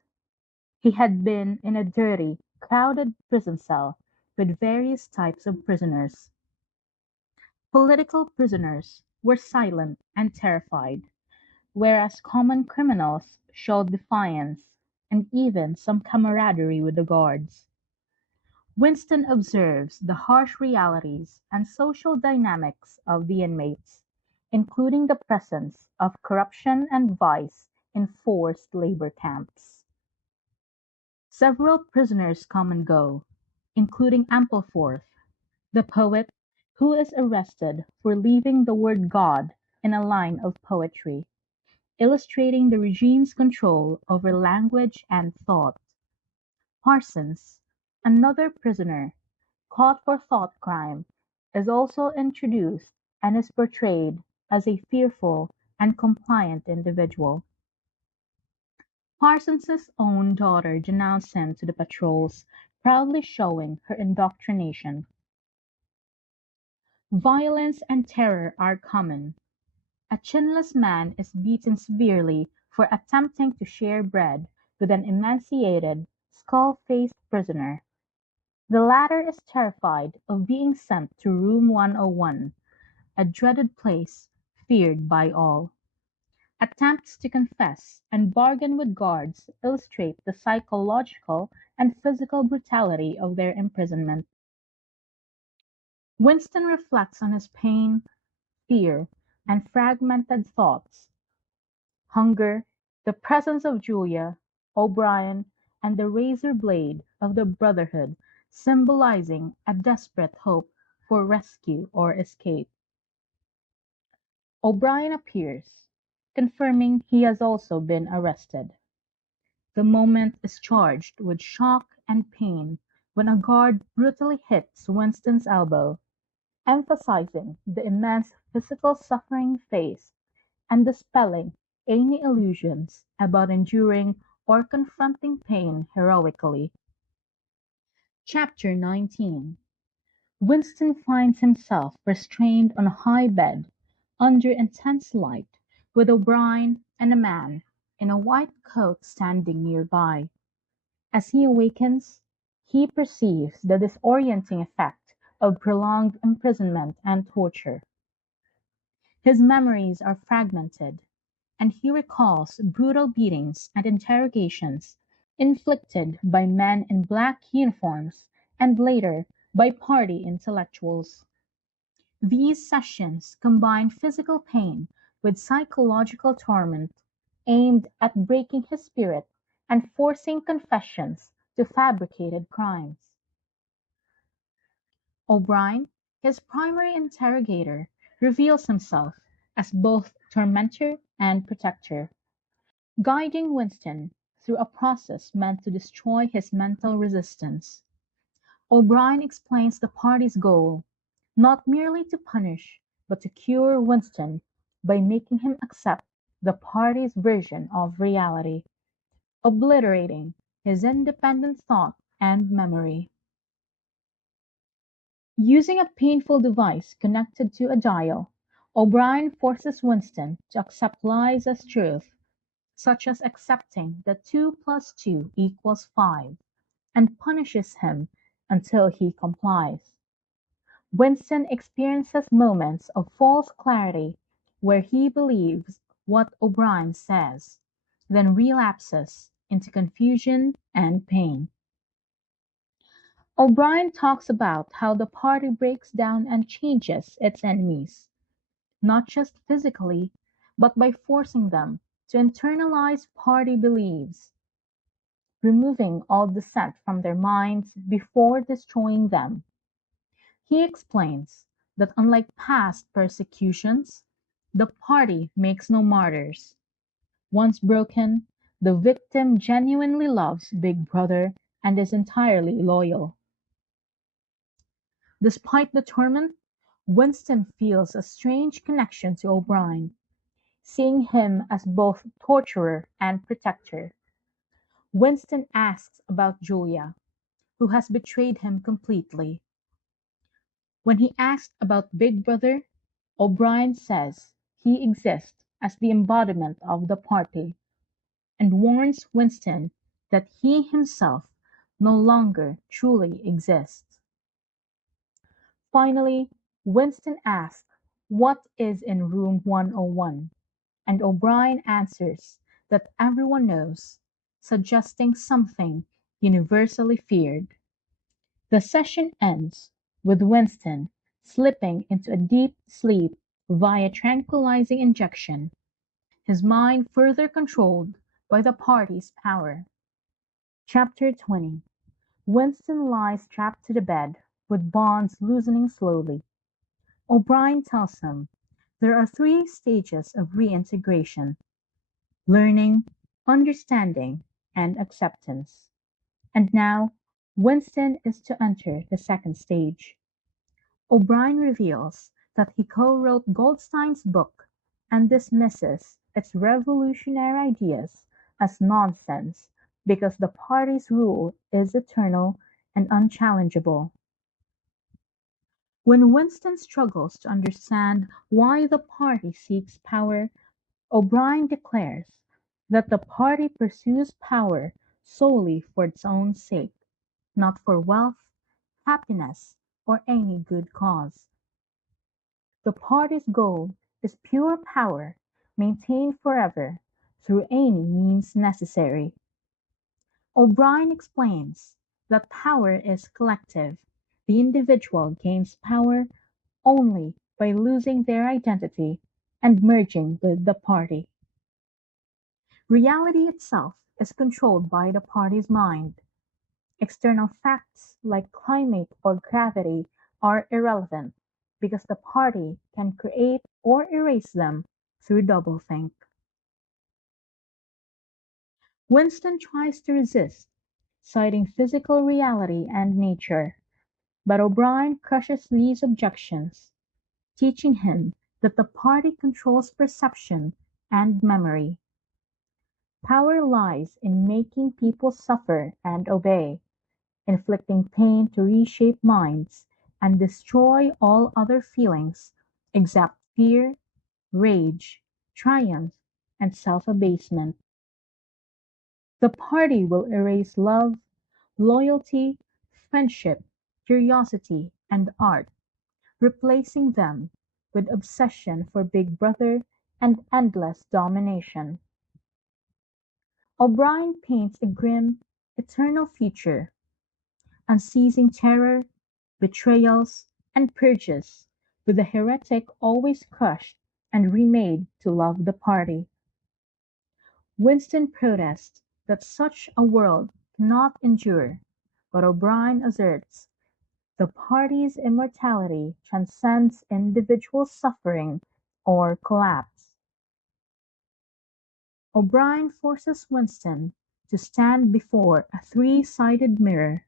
he had been in a dirty, crowded prison cell with various types of prisoners. Political prisoners were silent and terrified, whereas common criminals showed defiance and even some camaraderie with the guards. Winston observes the harsh realities and social dynamics of the inmates, including the presence of corruption and vice in forced labor camps. Several prisoners come and go, including Ampleforth, the poet, who is arrested for leaving the word God in a line of poetry, illustrating the regime's control over language and thought. Parsons, another prisoner, caught for thought crime, is also introduced and is portrayed as a fearful and compliant individual. Parsons's own daughter denounced him to the patrols, proudly showing her indoctrination. Violence and terror are common. A chinless man is beaten severely for attempting to share bread with an emaciated, skull-faced prisoner. The latter is terrified of being sent to Room 101, a dreaded place feared by all. Attempts to confess and bargain with guards illustrate the psychological and physical brutality of their imprisonment. Winston reflects on his pain, fear, and fragmented thoughts. Hunger, the presence of Julia, O'Brien, and the razor blade of the Brotherhood symbolizing a desperate hope for rescue or escape. O'Brien appears, confirming he has also been arrested. The moment is charged with shock and pain when a guard brutally hits Winston's elbow, emphasizing the immense physical suffering faced and dispelling any illusions about enduring or confronting pain heroically. Chapter 19. Winston finds himself restrained on a high bed, under intense light, with O'Brien and a man in a white coat standing nearby. As he awakens, he perceives the disorienting effect of prolonged imprisonment and torture. His memories are fragmented, and he recalls brutal beatings and interrogations inflicted by men in black uniforms and later by party intellectuals. These sessions combine physical pain with psychological torment, aimed at breaking his spirit and forcing confessions to fabricated crimes. O'Brien, his primary interrogator, reveals himself as both tormentor and protector, guiding Winston through a process meant to destroy his mental resistance. O'Brien explains the party's goal, not merely to punish, but to cure Winston by making him accept the party's version of reality, obliterating his independent thought and memory. Using a painful device connected to a dial, O'Brien forces Winston to accept lies as truth, such as accepting that 2 plus 2 equals 5, and punishes him until he complies. Winston experiences moments of false clarity where he believes what O'Brien says, then relapses into confusion and pain. O'Brien talks about how the party breaks down and changes its enemies, not just physically, but by forcing them to internalize party beliefs, removing all dissent from their minds before destroying them. He explains that unlike past persecutions, the party makes no martyrs. Once broken, the victim genuinely loves Big Brother and is entirely loyal. Despite the torment, Winston feels a strange connection to O'Brien, seeing him as both torturer and protector. Winston asks about Julia, who has betrayed him completely. When he asked about Big Brother, O'Brien says he exists as the embodiment of the party, and warns Winston that he himself no longer truly exists. Finally, Winston asks what is in room 101, and O'Brien answers that everyone knows, suggesting something universally feared. The session ends with Winston slipping into a deep sleep via tranquilizing injection, his mind further controlled by the party's power. Chapter 20. Winston lies strapped to the bed, with bonds loosening slowly. O'Brien tells him there are three stages of reintegration: learning, understanding, and acceptance. And now, Winston is to enter the second stage. O'Brien reveals that he co-wrote Goldstein's book and dismisses its revolutionary ideas as nonsense because the party's rule is eternal and unchallengeable. When Winston struggles to understand why the party seeks power, O'Brien declares that the party pursues power solely for its own sake, not for wealth, happiness, or any good cause. The party's goal is pure power, maintained forever, through any means necessary. O'Brien explains that power is collective; the individual gains power only by losing their identity and merging with the party. Reality itself is controlled by the party's mind. External facts like climate or gravity are irrelevant because the party can create or erase them through doublethink. Winston tries to resist, citing physical reality and nature, but O'Brien crushes these objections, teaching him that the party controls perception and memory. Power lies in making people suffer and obey, inflicting pain to reshape minds, and destroy all other feelings except fear, rage, triumph, and self-abasement. The party will erase love, loyalty, friendship, curiosity, and art, replacing them with obsession for Big Brother and endless domination. O'Brien paints a grim, eternal future: unceasing terror, betrayals, and purges, with the heretic always crushed and remade to love the party. Winston protests that such a world cannot endure, but O'Brien asserts the party's immortality transcends individual suffering or collapse. O'Brien forces Winston to stand before a three-sided mirror,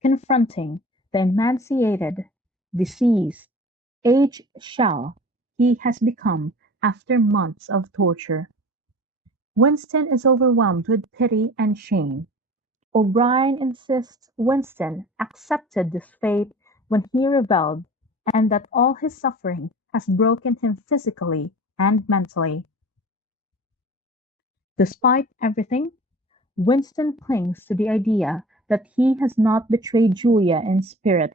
confronting the emaciated, diseased, aged shell he has become after months of torture. Winston is overwhelmed with pity and shame. O'Brien insists Winston accepted this fate when he rebelled, and that all his suffering has broken him physically and mentally. Despite everything, Winston clings to the idea that he has not betrayed Julia in spirit,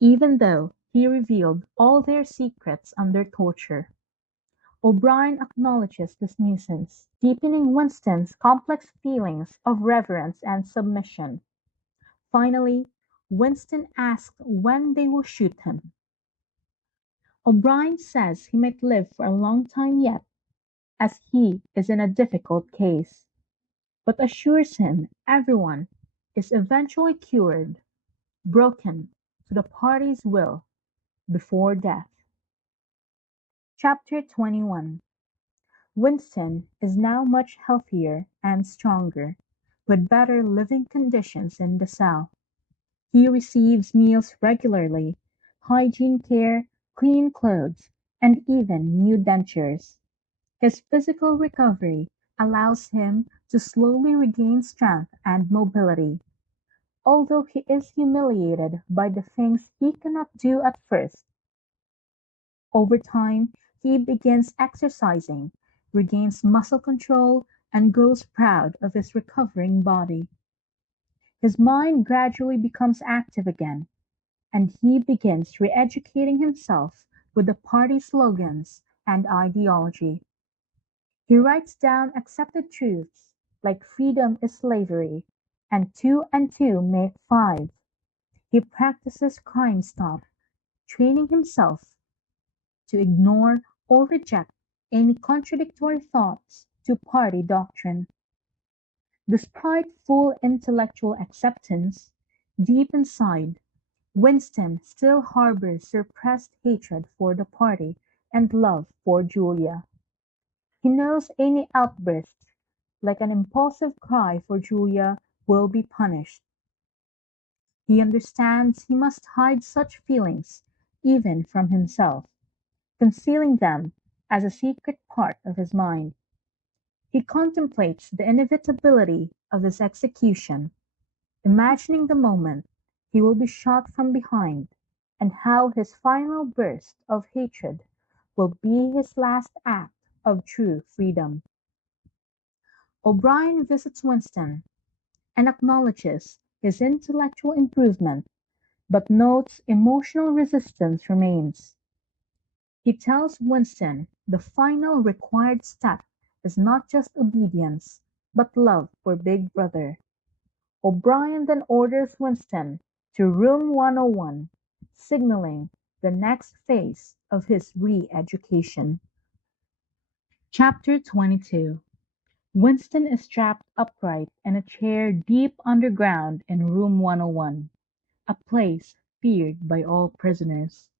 even though he revealed all their secrets under torture. O'Brien acknowledges this nuisance, deepening Winston's complex feelings of reverence and submission. Finally, Winston asks when they will shoot him. O'Brien says he might live for a long time yet, as he is in a difficult case, but assures him everyone is eventually cured, broken to the party's will, before death. Chapter 21. Winston is now much healthier and stronger, with better living conditions in the cell. He receives meals regularly, hygiene care, clean clothes, and even new dentures. His physical recovery allows him to slowly regain strength and mobility, although he is humiliated by the things he cannot do at first. Over time, he begins exercising, regains muscle control, and grows proud of his recovering body. His mind gradually becomes active again, and he begins re-educating himself with the party slogans and ideology. He writes down accepted truths like freedom is slavery and two and two make five. He practices crime stop, training himself to ignore or reject any contradictory thoughts to party doctrine. Despite full intellectual acceptance, deep inside, Winston still harbors suppressed hatred for the party and love for Julia. He knows any outburst, like an impulsive cry for Julia, will be punished. He understands he must hide such feelings, even from himself, concealing them as a secret part of his mind. He contemplates the inevitability of his execution, imagining the moment he will be shot from behind, and how his final burst of hatred will be his last act of true freedom. O'Brien visits Winston, and acknowledges his intellectual improvement, but notes emotional resistance remains. He tells Winston the final required step is not just obedience, but love for Big Brother. O'Brien then orders Winston to Room 101, signaling the next phase of his re-education. Chapter 22. Winston is strapped upright in a chair deep underground in Room 101, a place feared by all prisoners.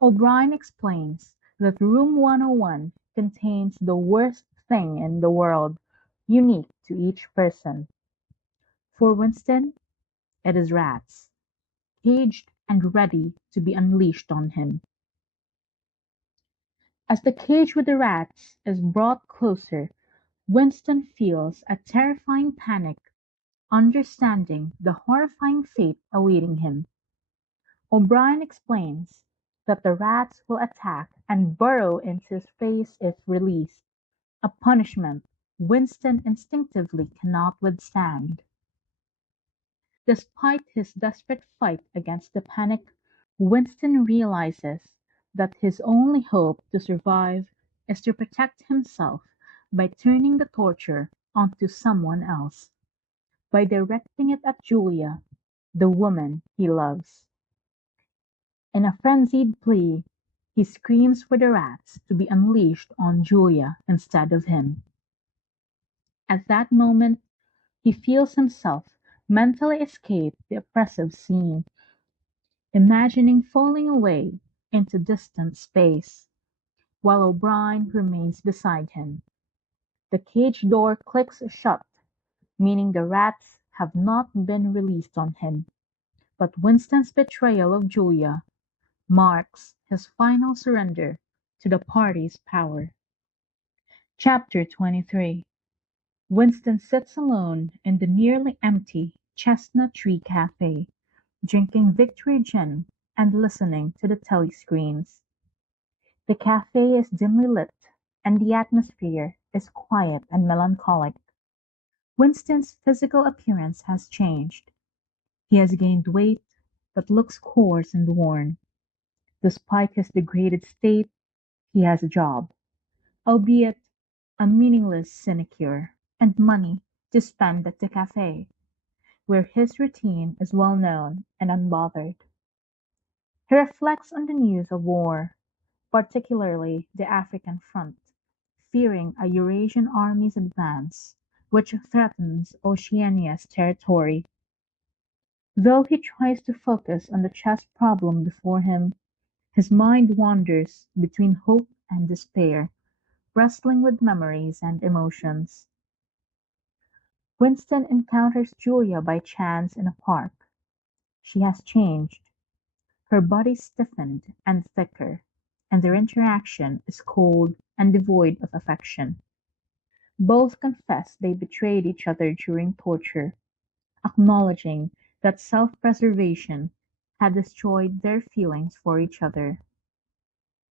O'Brien explains that Room 101 contains the worst thing in the world, unique to each person. For Winston, it is rats, caged and ready to be unleashed on him. As the cage with the rats is brought closer, Winston feels a terrifying panic, understanding the horrifying fate awaiting him. O'Brien explains that the rats will attack and burrow into his face if released, a punishment Winston instinctively cannot withstand. Despite his desperate fight against the panic, Winston realizes that his only hope to survive is to protect himself by turning the torture onto someone else, by directing it at Julia, the woman he loves. In a frenzied plea, he screams for the rats to be unleashed on Julia instead of him. At that moment, he feels himself mentally escape the oppressive scene, imagining falling away into distant space, while O'Brien remains beside him. The cage door clicks shut, meaning the rats have not been released on him, but Winston's betrayal of Julia marks his final surrender to the party's power. Chapter 23. Winston sits alone in the nearly empty Chestnut Tree Cafe, drinking victory gin and listening to the telescreens. The cafe is dimly lit, and the atmosphere is quiet and melancholic. Winston's physical appearance has changed. He has gained weight, but looks coarse and worn. Despite his degraded state, he has a job, albeit a meaningless sinecure, and money to spend at the cafe, where his routine is well known and unbothered. He reflects on the news of war, particularly the African front, fearing a Eurasian army's advance, which threatens Oceania's territory. Though he tries to focus on the chess problem before him, his mind wanders between hope and despair, wrestling with memories and emotions. Winston encounters Julia by chance in a park. She has changed. Her body stiffened and thicker, and their interaction is cold and devoid of affection. Both confess they betrayed each other during torture, acknowledging that self-preservation had destroyed their feelings for each other.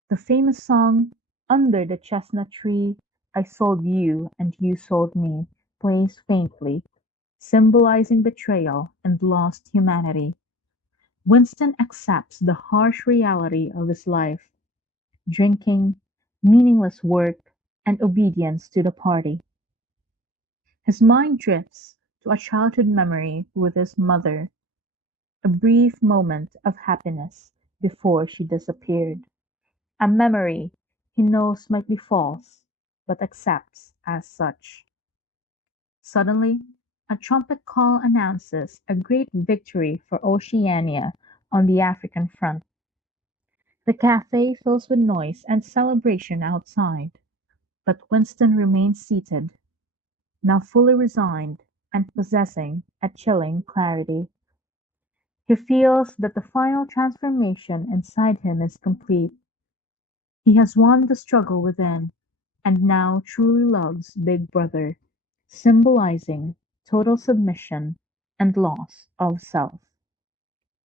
The famous song "Under the Chestnut Tree I Sold You and You Sold Me" plays faintly, symbolizing betrayal and lost humanity. Winston accepts the harsh reality of his life: drinking, meaningless work, and obedience to the party. His mind drifts to a childhood memory with his mother, a brief moment of happiness before she disappeared. A memory he knows might be false, but accepts as such. Suddenly, a trumpet call announces a great victory for Oceania on the African front. The cafe fills with noise and celebration outside, but Winston remains seated, now fully resigned and possessing a chilling clarity. He feels that the final transformation inside him is complete. He has won the struggle within, and now truly loves Big Brother, symbolizing total submission and loss of self.